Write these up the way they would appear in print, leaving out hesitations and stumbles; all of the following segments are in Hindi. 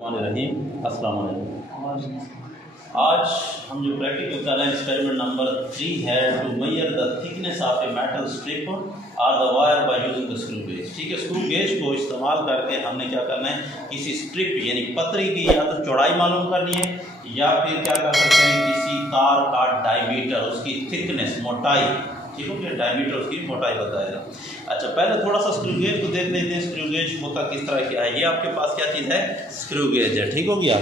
अस्सलाम वालेकुम। आज हम जो प्रैक्टिकल कर रहे हैं एक्सपेरिमेंट नंबर 3 है to measure the thickness of a metal strip और the wire by using the screw gauge. ठीक है, स्क्रू गेज को इस्तेमाल करके हमने क्या करना है, किसी स्ट्रिप यानी पतरी की या तो चौड़ाई मालूम करनी है या फिर क्या कर सकते हैं किसी तार का डायमीटर, उसकी थिकनेस मोटाई, ठीक हो गया, डायमीटर उसकी मोटाई बताएगा। अच्छा, पहले थोड़ा सा स्क्रू गेज को देख लेते हैं। स्क्रू गेज होता किस तरह क्या है। ये आपके पास क्या चीज़ है, स्क्रू गेज है, ठीक हो गया।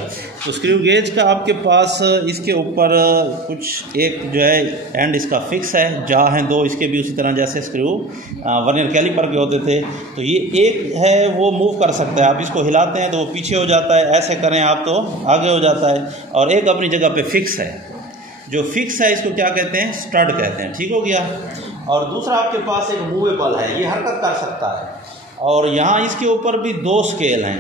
तो स्क्रू गेज का आपके पास इसके ऊपर कुछ एक जो है एंड इसका फिक्स है, जा हैं दो इसके भी उसी तरह जैसे स्क्रू वर्नियर कैलिपर के होते थे। तो ये एक है वो मूव कर सकता है, आप इसको हिलाते हैं तो वो पीछे हो जाता है, ऐसे करें आप तो आगे हो जाता है, और एक अपनी जगह पे फिक्स है। जो फिक्स है इसको क्या कहते हैं, स्टड कहते हैं, ठीक हो गया। और दूसरा आपके पास एक मूवेबल है, ये हरकत कर सकता है। और यहाँ इसके ऊपर भी दो स्केल हैं।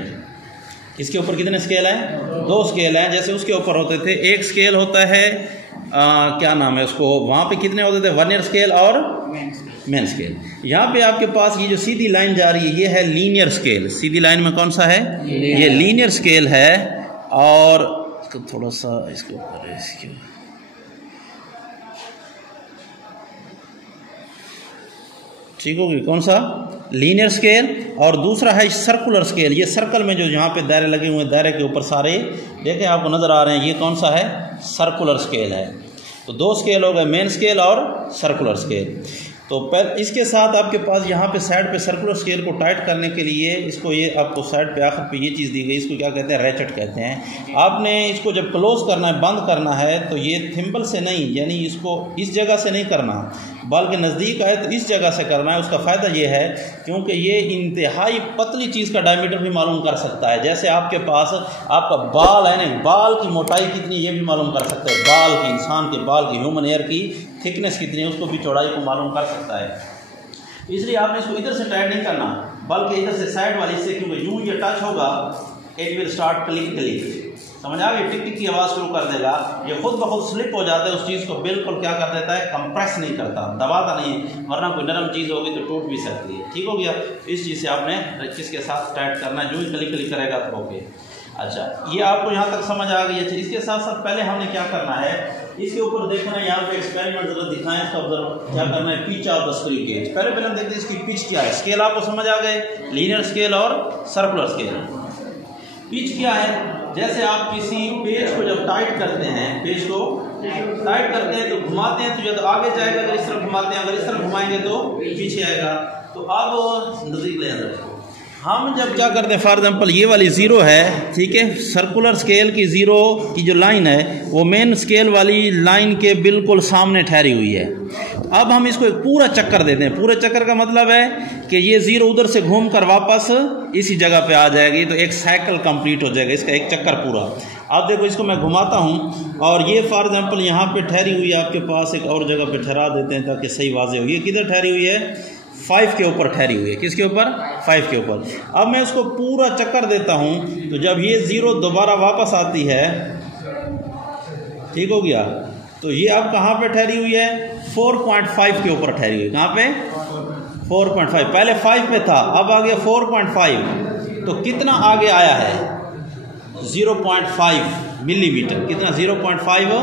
इसके ऊपर कितने स्केल हैं, दो स्केल हैं। जैसे उसके ऊपर होते थे एक स्केल होता है क्या नाम है उसको, वहाँ पे कितने होते थे, वर्नियर स्केल और मेन स्केल। यहाँ पे आपके पास ये जो सीधी लाइन जा रही है ये है लीनियर स्केल। सीधी लाइन में कौन सा है, ये लीनियर स्केल है। और थोड़ा सा इसके ऊपर इसके ठीक होगी, कौन सा, लीनियर स्केल। और दूसरा है सर्कुलर स्केल। ये सर्कल में जो यहाँ पे दायरे लगे हुए हैं, दायरे के ऊपर सारे देखें आपको नज़र आ रहे हैं, ये कौन सा है, सर्कुलर स्केल है। तो दो स्केल हो गए, मेन स्केल और सर्कुलर स्केल। तो इसके साथ आपके पास यहाँ पे साइड पे सर्कुलर स्केल को टाइट करने के लिए इसको ये आपको साइड पे आखिर पे ये चीज़ दी गई, इसको क्या कहते हैं, रैचेट कहते हैं। आपने इसको जब क्लोज करना है, बंद करना है, तो ये थिम्बल से नहीं, यानी इसको इस जगह से नहीं करना बल्कि नज़दीक आए तो इस जगह से करना है। उसका फ़ायदा ये है क्योंकि ये इंतहाई पतली चीज़ का डायमीटर भी मालूम कर सकता है। जैसे आपके पास आपका बाल है ना, बाल की मोटाई कितनी ये भी मालूम कर सकता है, बाल की, इंसान के बाल की, ह्यूमन हेयर की थिकनेस कितनी है उसको भी चौड़ाई को मालूम कर सकता है। इसलिए आपने इसको इधर से टाइट नहीं करना बल्कि इधर से साइड वाली से, क्योंकि यूँ ये टच होगा it will start click click, समझ आ गई, टिक टिक की आवाज़ शुरू कर देगा। ये खुद ब खुद स्लिप हो जाता है, उस चीज़ को बिल्कुल क्या कर देता है, कंप्रेस नहीं करता, दबाता नहीं, वरना कोई नरम चीज़ होगी तो टूट भी सकती है, ठीक हो गया। इस चीज़ से आपने किसके साथ टाइट करना है, जो ही क्लिक क्लिक करेगा तो ओके। अच्छा, ये आपको यहाँ तक समझ आ गई है। इसके साथ साथ पहले हमने क्या करना है, इसके ऊपर देखना है, यहाँ पे एक्सपेरिमेंट जरा दिखाएं इसका ऑब्जर्व क्या करना है, pitch of the screw gauge. पहले हम देखते हैं इसकी पिच क्या है। स्केल आपको समझ आ गए, लीनियर स्केल और सर्कुलर स्केल। पिच क्या है, जैसे आप किसी पेज को जब टाइट करते हैं, पेज को टाइट करते हैं तो घुमाते हैं तो जब आगे जाएगा, अगर इस तरफ घुमाते हैं, अगर इस तरफ घुमाएंगे तो पीछे आएगा। तो अब नजदीक ले आना, हम जब क्या करते हैं, फॉर एग्जांपल ये वाली ज़ीरो है, ठीक है, सर्कुलर स्केल की ज़ीरो की जो लाइन है वो मेन स्केल वाली लाइन के बिल्कुल सामने ठहरी हुई है। अब हम इसको एक पूरा चक्कर देते हैं। पूरे चक्कर का मतलब है कि ये ज़ीरो उधर से घूम कर वापस इसी जगह पे आ जाएगी, तो एक साइकिल कंप्लीट हो जाएगा, इसका एक चक्कर पूरा। अब देखो इसको मैं घुमाता हूँ और ये फॉर एग्जांपल यहाँ पे ठहरी हुई है, आपके पास एक और जगह पे ठहरा देते हैं ताकि सही वाज़ेह हो। ये किधर ठहरी हुई है, 5 के ऊपर ठहरी हुई है। किसके ऊपर, 5 के ऊपर। अब मैं उसको पूरा चक्कर देता हूँ तो जब ये ज़ीरो दोबारा वापस आती है, ठीक हो गया, तो ये अब कहाँ पे ठहरी हुई है, 4.5 के ऊपर ठहरी हुई। कहाँ पे, 4.5। पहले 5 पे था, अब आ गया 4.5। तो कितना आगे आया है, 0.5 मिलीमीटर। कितना, 0.5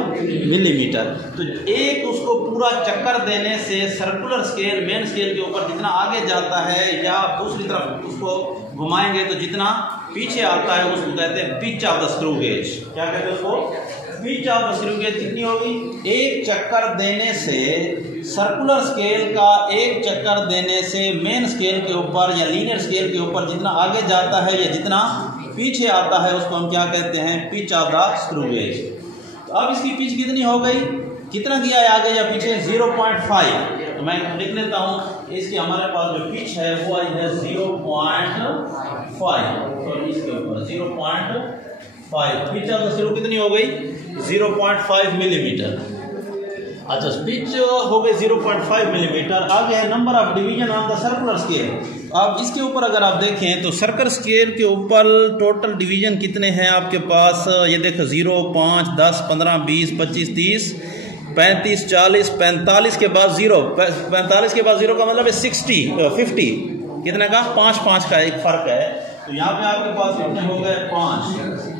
मिलीमीटर। तो एक उसको पूरा चक्कर देने से सर्कुलर स्केल मेन स्केल के ऊपर जितना आगे जाता है या दूसरी तरफ उसको घुमाएंगे तो जितना पीछे आता है उसको कहते हैं pitch of the screw gauge. क्या कहते हैं उसको, pitch of the screw gauge. कितनी होगी, एक चक्कर देने से, सर्कुलर स्केल का एक चक्कर देने से मेन स्केल के ऊपर या लीनियर स्केल के ऊपर जितना आगे जाता है या जितना पीछे आता है उसको हम क्या कहते हैं, pitch of the screw gauge. तो अब इसकी पिच कितनी हो गई, कितना दिया है आगे या पीछे, 0.5। तो मैं लिख लेता हूँ, इसकी हमारे पास जो पिच है वो आई है 0.5, तो इसके ऊपर 0.5 पिच ऑफ द स्क्रू कितनी हो गई, 0.5 मिलीमीटर। अच्छा, पिच हो गई 0.5 मिलीमीटर। आगे है number of division on the circular scale. अब इसके ऊपर अगर आप देखें तो सर्कुलर स्केल के ऊपर टोटल डिवीजन कितने हैं आपके पास, ये देखो 0, 5, 10, 15, 20, 25, 30, 35, 40, 45 के बाद 0, 45 के बाद 0 का मतलब है 50 कितने का, 5 का एक फ़र्क है। तो यहाँ पे आपके पास कितने हो गए, 5।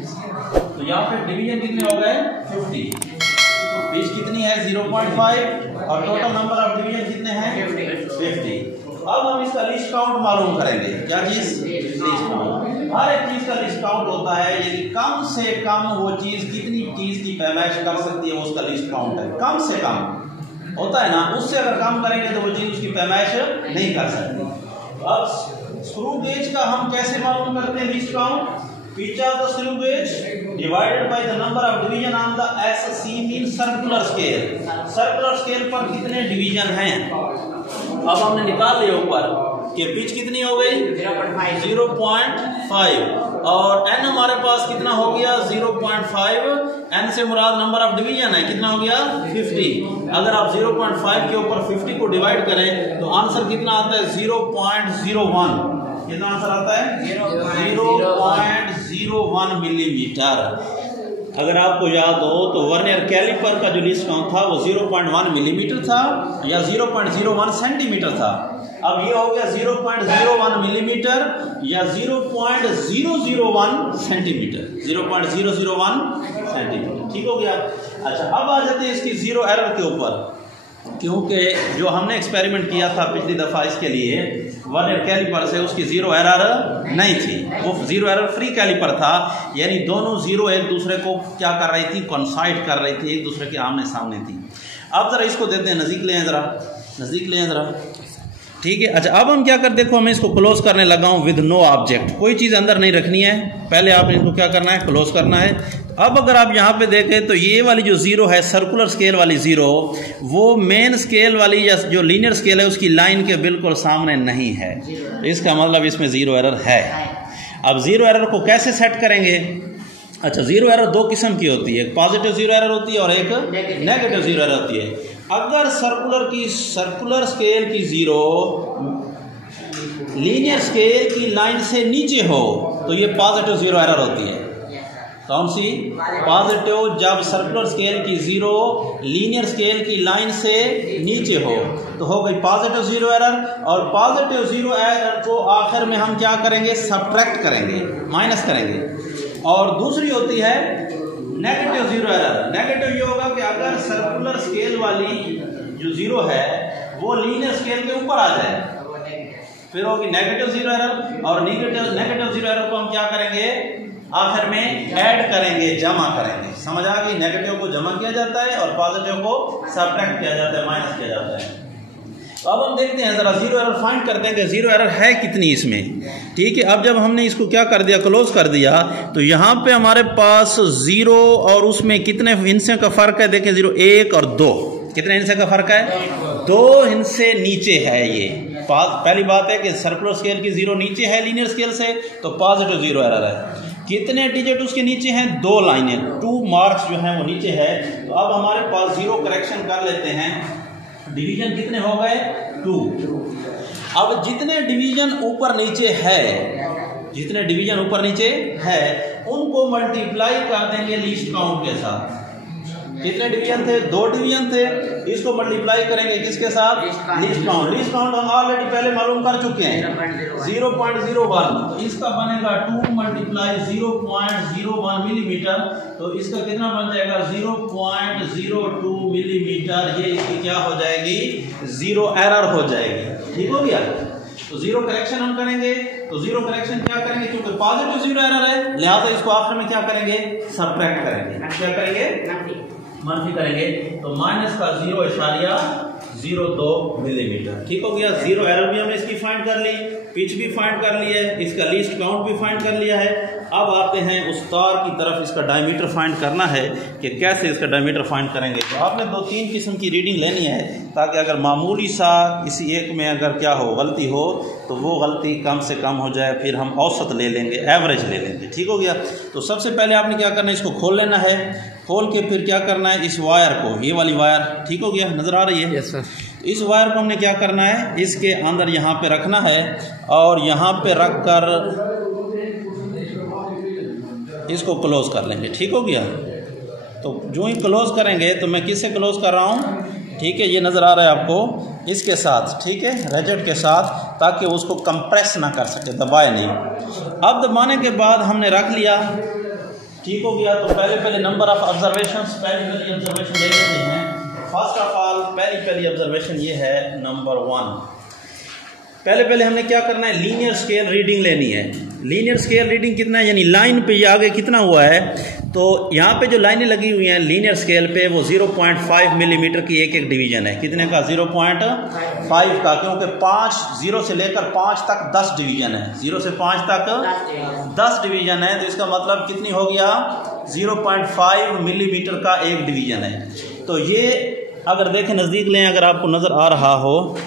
तो यहाँ पे डिवीजन कितने हो गए 50, तो पिच कितनी है 0.5 और टोटल नंबर ऑफ डिवीजन कितने हैं 50। अब हम इसका लिस्ट काउंट मालूम करेंगे। क्या चीज? List count. हर एक चीज का लिस्ट काउंट होता है, यदि कम से कम वो चीज कितनी चीज की पैमाइश कर सकती है वो उसका लिस्ट काउंट है। कम से कम होता है ना, उससे अगर कम करेंगे तो वो चीज उसकी पैमाइश नहीं कर सकती। अब स्क्रू गेज का हम कैसे मालूम करते हैं list count? Pitch of the screw gauge divided by the number of division on the SC means circular scale। Circular scale पर कितने डिवीजन हैं? अब हमने निकाल लिया ऊपर कि पिच कितनी हो गई 0.5 और n हमारे पास कितना हो गया 0.5। n से मुराद नंबर ऑफ डिवीजन है, कितना हो गया 50। अगर आप 0.5 के ऊपर 50 को डिवाइड करें तो आंसर कितना आता है 0.01। कितना आंसर आता है 0.01 मिलीमीटर। अगर आपको याद हो तो वर्नियर कैलिपर का जो लिस्ट काउंट था वो 0.1 मिलीमीटर था या 0.01 सेंटीमीटर था। अब ये हो गया 0.01 मिलीमीटर या 0.001 सेंटीमीटर, 0.001 सेंटीमीटर। ठीक हो गया। अच्छा, अब आ जाते हैं इसकी जीरो एरर के ऊपर, क्योंकि जो हमने एक्सपेरिमेंट किया था पिछली दफ़ा इसके लिए वर्नियर कैलिपर से, उसकी जीरो एरर नहीं थी, वो जीरो एरर फ्री कैलिपर था, यानी दोनों जीरो एक दूसरे को क्या कर रही थी, कॉन्साइड कर रही थी, एक दूसरे के आमने सामने थी। अब ज़रा इसको देते हैं, नज़दीक ले आए ज़रा, नज़दीक ले आए ज़रा। ठीक है। अच्छा, अब हम क्या कर, देखो मैं इसको क्लोज करने लगा हूँ विद नो ऑब्जेक्ट, कोई चीज़ अंदर नहीं रखनी है, पहले आपने इनको क्या करना है, क्लोज करना है। अब अगर आप यहाँ पे देखें तो ये वाली जो जीरो है, सर्कुलर स्केल वाली जीरो, वो मेन स्केल वाली या जो लीनियर स्केल है उसकी लाइन के बिल्कुल सामने नहीं है, इसका मतलब इसमें जीरो एरर है। अब जीरो एरर को कैसे सेट करेंगे? अच्छा, जीरो एरर दो किस्म की होती है, एक पॉजिटिव जीरो एरर होती है और एक नेगेटिव जीरो एरर होती है। अगर सर्कुलर स्केल की जीरो लीनियर स्केल की लाइन से नीचे हो तो ये पॉजिटिव जीरो एरर होती है। कौन सी? पॉजिटिव। जब सर्कुलर स्केल की जीरो लीनियर स्केल की लाइन से नीचे हो तो हो गई पॉजिटिव जीरो एरर, और पॉजिटिव जीरो एरर को आखिर में हम क्या करेंगे, सब्ट्रैक्ट करेंगे, माइनस करेंगे। और दूसरी होती है नेगेटिव जीरो एरर। नेगेटिव ये होगा कि अगर सर्कुलर स्केल वाली जो जीरो है वो लीनियर स्केल के ऊपर आ जाए, फिर होगी नेगेटिव जीरो एरर, और नेगेटिव जीरो एरर को हम क्या करेंगे, आखिर में ऐड करेंगे, जमा करेंगे। समझ आ गई? नेगेटिव को जमा किया जाता है और पॉजिटिव को सब्ट्रैक्ट किया जाता है, माइनस किया जाता है। तो अब हम देखते हैं, जरा जीरो एरर फाइंड करते हैं कि जीरो एरर है कितनी इसमें। ठीक है। अब जब हमने इसको क्या कर दिया, क्लोज कर दिया, तो यहाँ पे हमारे पास जीरो और उसमें कितने हिस्से का फर्क है, देखें, जीरो 1 और 2, कितने हिस्से का फर्क है, 2 हिस्से नीचे है। ये पहली बात है कि सर्कुलर स्केल की जीरो नीचे है लीनियर स्केल से, तो पॉजिटिव जीरो एरर है। कितने डिजिट उसके नीचे हैं, 2 लाइनें, 2 मार्क्स जो हैं वो नीचे है। तो अब हमारे पास जीरो करेक्शन कर लेते हैं, डिवीजन कितने हो गए 2। अब जितने डिवीजन ऊपर नीचे है, जितने डिवीजन ऊपर नीचे है उनको मल्टीप्लाई कर देंगे लीस्ट काउंट के साथ। कितने डिवीजन थे, 2 डिवीजन थे, इसको मल्टीप्लाई करेंगे किसके साथ, लीस्ट काउंट। लीस्ट काउंट हम ऑलरेडी पहले मालूम कर चुके हैं 0.01, तो इसका बनेगा 2 मल्टीप्लाई 0.01 मिलीमीटर, तो इसका कितना बन जाएगा 0.02 मिलीमीटर। ये इसकी क्या हो जाएगी, जीरो एरर हो जाएगी। ठीक हो गया। तो जीरो करेक्शन हम करेंगे, तो जीरो करेक्शन क्या करेंगे, क्योंकि पॉजिटिव जीरो एरर है लिहाजा इसको आखिर में क्या करेंगे, सब्ट्रैक्ट करेंगे। क्या करेंगे, मनफी करेंगे, तो माइनस का 0.02 मिलीमीटर। ठीक हो गया। जीरो एरर भी हमने इसकी फाइंड कर ली, पिच भी फाइंड कर ली है, इसका लीस्ट काउंट भी फाइंड कर लिया है। अब आते हैं उस तार की तरफ, इसका डायमीटर फाइंड करना है कि कैसे इसका डायमीटर फाइंड करेंगे। तो आपने 2-3 किस्म की रीडिंग लेनी है, ताकि अगर मामूली सा किसी एक में अगर क्या हो, गलती हो, तो वो गलती कम से कम हो जाए, फिर हम औसत ले लेंगे, एवरेज ले लेंगे। ठीक हो गया। तो सबसे पहले आपने क्या करना है, इसको खोल लेना है, खोल के फिर क्या करना है, इस वायर को, ये वाली वायर, ठीक हो गया, नज़र आ रही है? Yes sir. तो इस वायर को हमने क्या करना है, इसके अंदर यहाँ पे रखना है, और यहाँ पे रख कर इसको क्लोज कर लेंगे। ठीक हो गया। तो जो ही क्लोज करेंगे, तो मैं किससे क्लोज कर रहा हूँ, ठीक है, ये नज़र आ रहा है आपको, इसके साथ, ठीक है, रेजेट के साथ, ताकि उसको कंप्रेस ना कर सके, दबाए नहीं। अब दबाने के बाद हमने रख लिया, ठीक हो गया। तो पहले नंबर ऑफ ऑब्जर्वेशंस, पहली ऑब्जर्वेशन ले लेते हैं। फर्स्ट ऑफ ऑल पहली ऑब्जर्वेशन ये है नंबर 1। पहले हमने क्या करना है, लीनियर स्केल रीडिंग लेनी है। लीनियर स्केल रीडिंग कितना है, यानी लाइन पे ये आगे कितना हुआ है। तो यहाँ पे जो लाइनें लगी हुई हैं लीनियर स्केल पे वो 0.5 मिलीमीटर की एक डिवीजन है। कितने का, 0.5 का, क्योंकि 5 0 से लेकर 5 तक 10 डिवीजन है। 0 से 5 तक 10 डिवीजन है, तो इसका मतलब कितनी हो गया, 0.5 मिलीमीटर का एक डिवीजन है। तो ये अगर देखें नज़दीक लें, अगर आपको नज़र आ रहा हो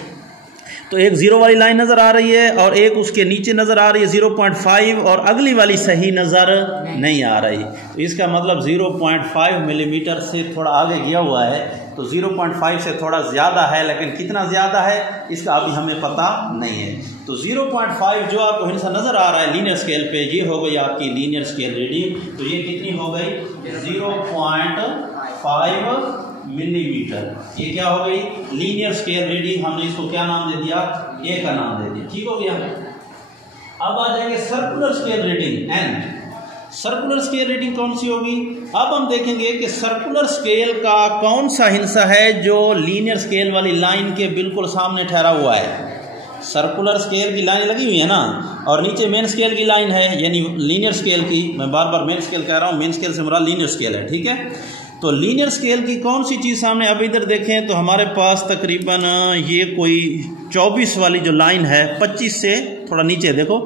तो एक 0 वाली लाइन नज़र आ रही है और एक उसके नीचे नज़र आ रही है 0.5, और अगली वाली सही नज़र नहीं आ रही। तो इसका मतलब 0.5 मिलीमीटर से थोड़ा आगे गया हुआ है। तो 0.5 से थोड़ा ज़्यादा है, लेकिन कितना ज़्यादा है इसका अभी हमें पता नहीं है। तो 0.5 जो आपको हिस्सा नज़र आ रहा है लीनियर स्केल पे, ये हो गई आपकी लीनियर स्केल रीडिंग। तो ये कितनी हो गई, 0.5 मिलीमीटर। ये क्या हो गई, लीनियर स्केल रीडिंग। हमने इसको क्या नाम दे दिया, ए का नाम दे दिया। ठीक हो गया। अब आ जाएंगे सर्कुलर स्केल रीडिंग, एन। सर्कुलर स्केल रीडिंग कौन सी होगी, अब हम देखेंगे कि सर्कुलर स्केल का कौन सा हिस्सा है जो लीनियर स्केल वाली लाइन के बिल्कुल सामने ठहरा हुआ है। सर्कुलर स्केल की लाइन लगी हुई है ना, और नीचे मेन स्केल की लाइन है, यानी लीनियर स्केल की। मैं बार बार मेन स्केल कह रहा हूँ, मेन स्केल से मुराद लीनियर स्केल है। ठीक है, तो लीनियर स्केल की कौन सी चीज़ सामने, अब इधर देखें तो हमारे पास तकरीबन ये कोई 24 वाली जो लाइन है, 25 से थोड़ा नीचे देखो,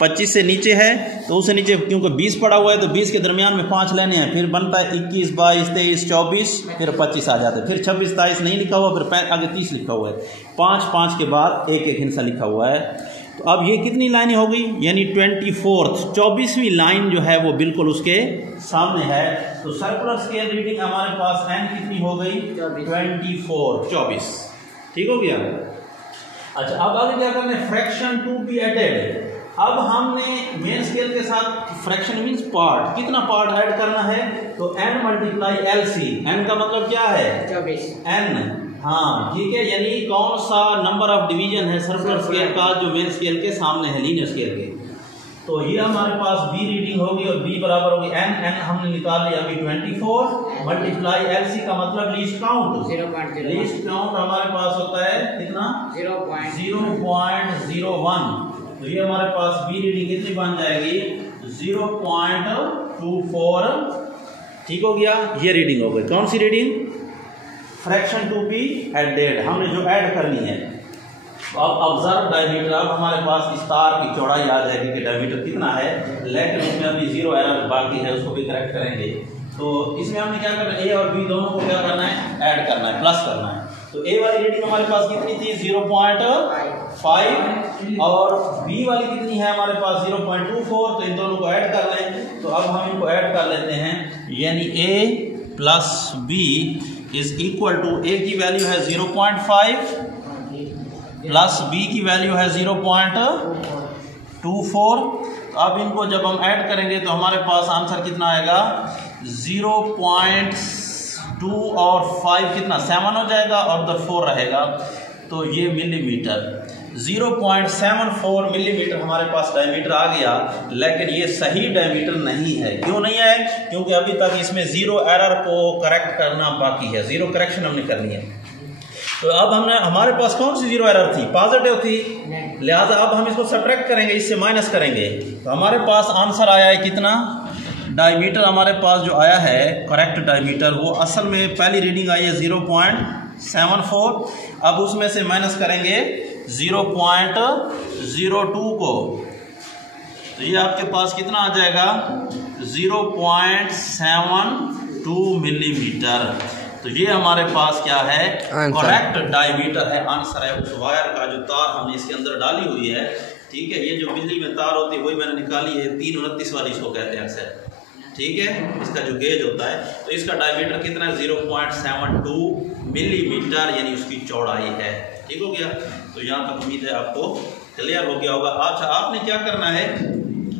25 से नीचे है, तो उससे नीचे क्योंकि 20 पड़ा हुआ है, तो 20 के दरमियान में 5 लेने हैं, फिर बनता है 21, 22, 23, 24, फिर 25 आ जाते हैं, फिर 26, 27 नहीं लिखा हुआ, फिर आगे 30 लिखा हुआ है। 5 के बाद एक हिस्सा लिखा हुआ है। तो अब ये कितनी लाइनें हो गई, यानी 24वीं लाइन जो है वो बिल्कुल उसके सामने है। तो सर्कुलर स्केल रीडिंग हमारे पास एन कितनी हो गई, 24। ठीक हो गया। अच्छा, अब आगे क्या करना है, फ्रैक्शन टू बी एडेड। अब हमने मेन स्केल के साथ फ्रैक्शन मींस पार्ट, कितना पार्ट ऐड करना है, तो n मल्टीप्लाई LC। n का मतलब क्या है, 24। n, हाँ ठीक है, यानी कौन सा नंबर ऑफ डिवीजन है सर्कुलर स्केल का जो मेन स्केल के सामने है, लीनियर स्केल के। तो ये हमारे पास b रीडिंग होगी और b बराबर होगी n हमने निकाल लिया अभी 24 मल्टीप्लाई LC का मतलब लीस्ट काउंट। लीस्ट काउंट हमारे पास होता है कितना, 0.01। तो ये हमारे पास b रीडिंग कितनी बन जाएगी, 0.24। ठीक हो गया, ये रीडिंग हो गई। कौन सी reading, fraction to be added, हमने जो ऐड करनी है। अब ऑब्जर्व डायमीटर, अब हमारे पास इस तार की चौड़ाई आ जाएगी कि डायमीटर कितना है, लेकिन उसमें अभी 0 एरर बाकी है, उसको भी करेक्ट करेंगे। तो इसमें हमने क्या करना है, ए और बी दोनों को क्या करना है, ऐड करना है, प्लस करना है। तो ए वाली रीडिंग हमारे पास कितनी थी, 0.5, और बी वाली कितनी है हमारे पास 0.24। तो इन दोनों को ऐड कर लें। तो अब हम इनको ऐड कर लेते हैं, यानी A plus B is equal to, A की वैल्यू है 0.5 प्लस बी की वैल्यू है 0.24। अब इनको जब हम ऐड करेंगे तो हमारे पास आंसर कितना आएगा, 0.2 और 5 कितना, 7 हो जाएगा, और उधर 4 रहेगा। तो ये मिलीमीटर, 0.74 मिलीमीटर हमारे पास डायमीटर आ गया। लेकिन ये सही डायमीटर नहीं है। क्यों नहीं है, क्योंकि अभी तक इसमें 0 एरर को करेक्ट करना बाकी है, 0 करेक्शन हमने करनी है। तो अब हमने, हमारे पास कौन सी 0 एरर थी, पॉजिटिव थी, लिहाजा अब हम इसको सब्ट्रैक्ट करेंगे, इससे माइनस करेंगे। तो हमारे पास आंसर आया है कितना, डायमीटर हमारे पास जो आया है करेक्ट डायमीटर, वो असल में पहली रीडिंग आई है 0.74। अब उसमें से माइनस करेंगे 0.02 को, तो ये आपके पास कितना आ जाएगा, 0.72 मिलीमीटर। तो ये हमारे पास क्या है, करेक्ट डायमीटर है, आंसर है उस वायर का जो तार हमने इसके अंदर डाली हुई है। ठीक है, ये जो बिल्ली में तार होती है वही मैंने निकाली है, 329 वाली इसको कहते हैं अक्सर। ठीक है, इसका जो गेज होता है, तो इसका डायमीटर कितना है, 0.72 मिलीमीटर, यानी उसकी चौड़ाई है। ठीक हो गया। तो यहाँ तक उम्मीद है आपको क्लियर हो गया होगा। अच्छा, आपने क्या करना है,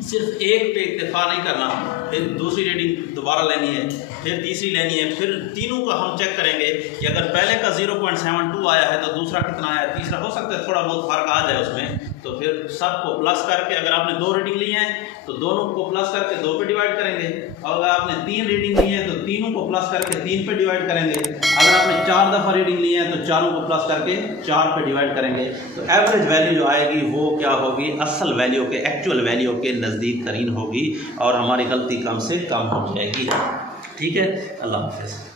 सिर्फ एक पे इक्तफा नहीं करना, फिर दूसरी रीडिंग दोबारा लेनी है, फिर तीसरी लेनी है, फिर तीनों का हम चेक करेंगे कि अगर पहले का 0.72 आया है तो दूसरा कितना आया, तीसरा हो सकता है थोड़ा बहुत फर्क आ जाए उसमें, तो फिर सबको प्लस करके, अगर आपने 2 रीडिंग ली हैं तो दोनों को प्लस करके 2 पे डिवाइड करेंगे, और अगर आपने 3 रीडिंग ली है तो तीनों को प्लस करके 3 पे डिवाइड करेंगे, अगर आपने 4 दफ़ा रीडिंग ली है तो चारों को प्लस करके 4 पे डिवाइड करेंगे। तो एवरेज वैल्यू जो आएगी वो क्या होगी, असल वैल्यू के, एक्चुअल वैल्यू के नज़दीक तरीन होगी और हमारी गलती कम से कम हो जाएगी। ठीक है, अल्लाह हाफ़िज़।